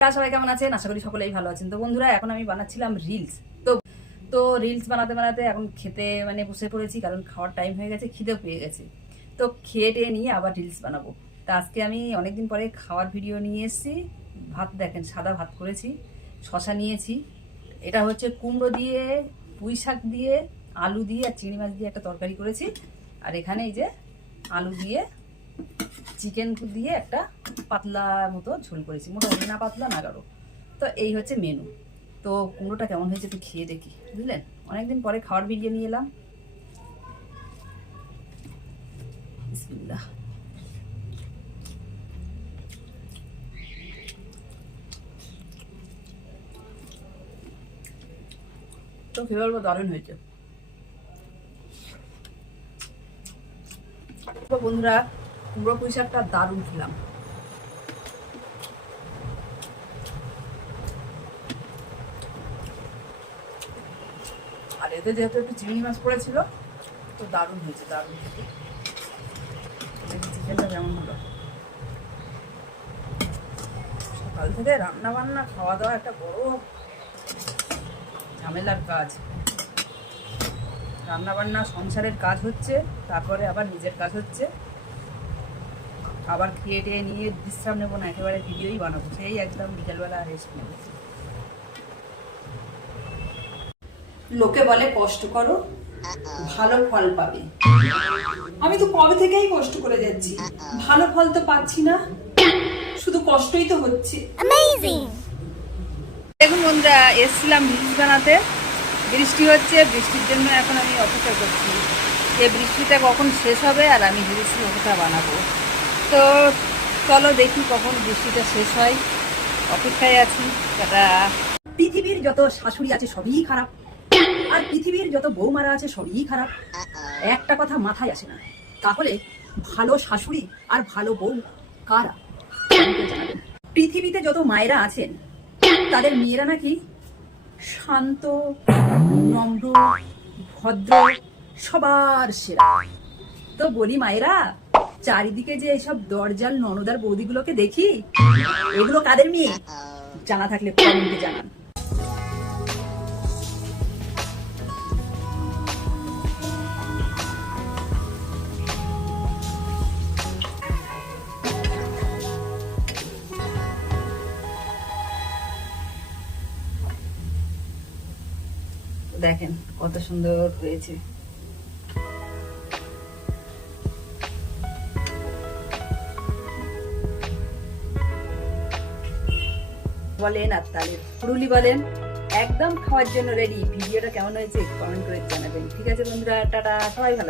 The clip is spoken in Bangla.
সবাই কেমন আছেন? আশা করি সকলেই ভালো আছেন। তো বন্ধুরা, এখন আমি বানাচ্ছিলাম রিলস। তো রিলস বানাতে বানাতে এখন খেতে বসে পড়েছি, কারণ খাওয়ার টাইম হয়ে গেছে, খিদেও পেয়ে গেছে। তো খেয়ে টেয়ে নিয়ে আবার রিলস বানাবো। তা আজকে আমি অনেকদিন পরে খাওয়ার ভিডিও নিয়ে এসেছি। ভাত দেখেন, সাদা ভাত করেছি, শশা নিয়েছি, এটা হচ্ছে কুমড়ো দিয়ে, পুঁই শাক দিয়ে, আলু দিয়ে আর চিংড়ি মাছ দিয়ে একটা তরকারি করেছি। আর এখানে এই যে আলু দিয়ে চিকেন দিয়ে একটা পাতলা মতো ঝোল করেছি, মোটামুটি না পাতলা না গাঢ়। তো এই হচ্ছে মেনু। তো কুমড়োটা কেমন হয়েছে একটু খেয়ে দেখি, বুঝলেন? অনেকদিন পরে খাওয়ার ভিডিও নিয়ে এলাম। বিসমিল্লাহ। তো কি বলবো, দারুণ হয়েছে। তো বন্ধুরা, কুমড়ো পুঁই শাকটা দারুণ খেলাম। আর এতে যেহেতু একটু চিংড়ি মাছ পড়েছিল, তো দারুণ হয়েছে, দারুণ খেতে। চিকেনটা কেমন হলো? সকাল থেকে রান্না বান্না খাওয়া দাওয়া একটা বড় ঝামেলার কাজ। রান্না বান্না সংসারের কাজ হচ্ছে, তারপরে আবার নিজের কাজ হচ্ছে, আবার খেয়ে টেয়ে নিয়ে বিশ্রাম নেবো না, একেবারে ভিডিওই বানাবো, সেই একদম বিকেলবেলা রেস্ট নেবো। লোকে বলে কষ্ট করো, ভালো ফল পাবে। আমি তো কবে থেকেই কষ্ট করে যাচ্ছি, ভালো ফল তো পাচ্ছি না, শুধু কষ্টই তো হচ্ছে। দেখুন বন্ধুরা, এসছিলাম রিলস বানাতে, বৃষ্টি হচ্ছে, বৃষ্টির জন্য এখন আমি অপেক্ষা করছি যে বৃষ্টিটা কখন শেষ হবে আর আমি রিলসের অপেক্ষা বানাবো। তো চলো দেখি কখন বৃষ্টিটা শেষ হয়, অপেক্ষায় আছি। টাটা। পৃথিবীর যত শাশুড়ি আছে সবই খারাপ, আর পৃথিবীর যত বৌমারা আছে সবই খারাপ। একটা কথা মাথায় আসে না, তাহলে ভালো শাশুড়ি আর ভালো বউ কারা? পৃথিবীতে যত মায়েরা আছেন তাদের মেয়েরা নাকি শান্ত, নম্র, ভদ্র, সবার সেরা। তো বলি মায়েরা, চারিদিকে যে এইসব দরজাল ননদার বৌদিগুলোকে দেখি, এগুলো কাদের মেয়ে? জানা থাকলে কমেন্টে জানান। দেখেন কত সুন্দর হয়েছে। বলেন আর তালের ফুরুলি বলেন, একদম খাওয়ার জন্য রেডি। ভিডিওটা কেমন হয়েছে কমেন্ট করে জানাবেন। ঠিক আছে বন্ধুরা, টাটা, সবাই ভালো।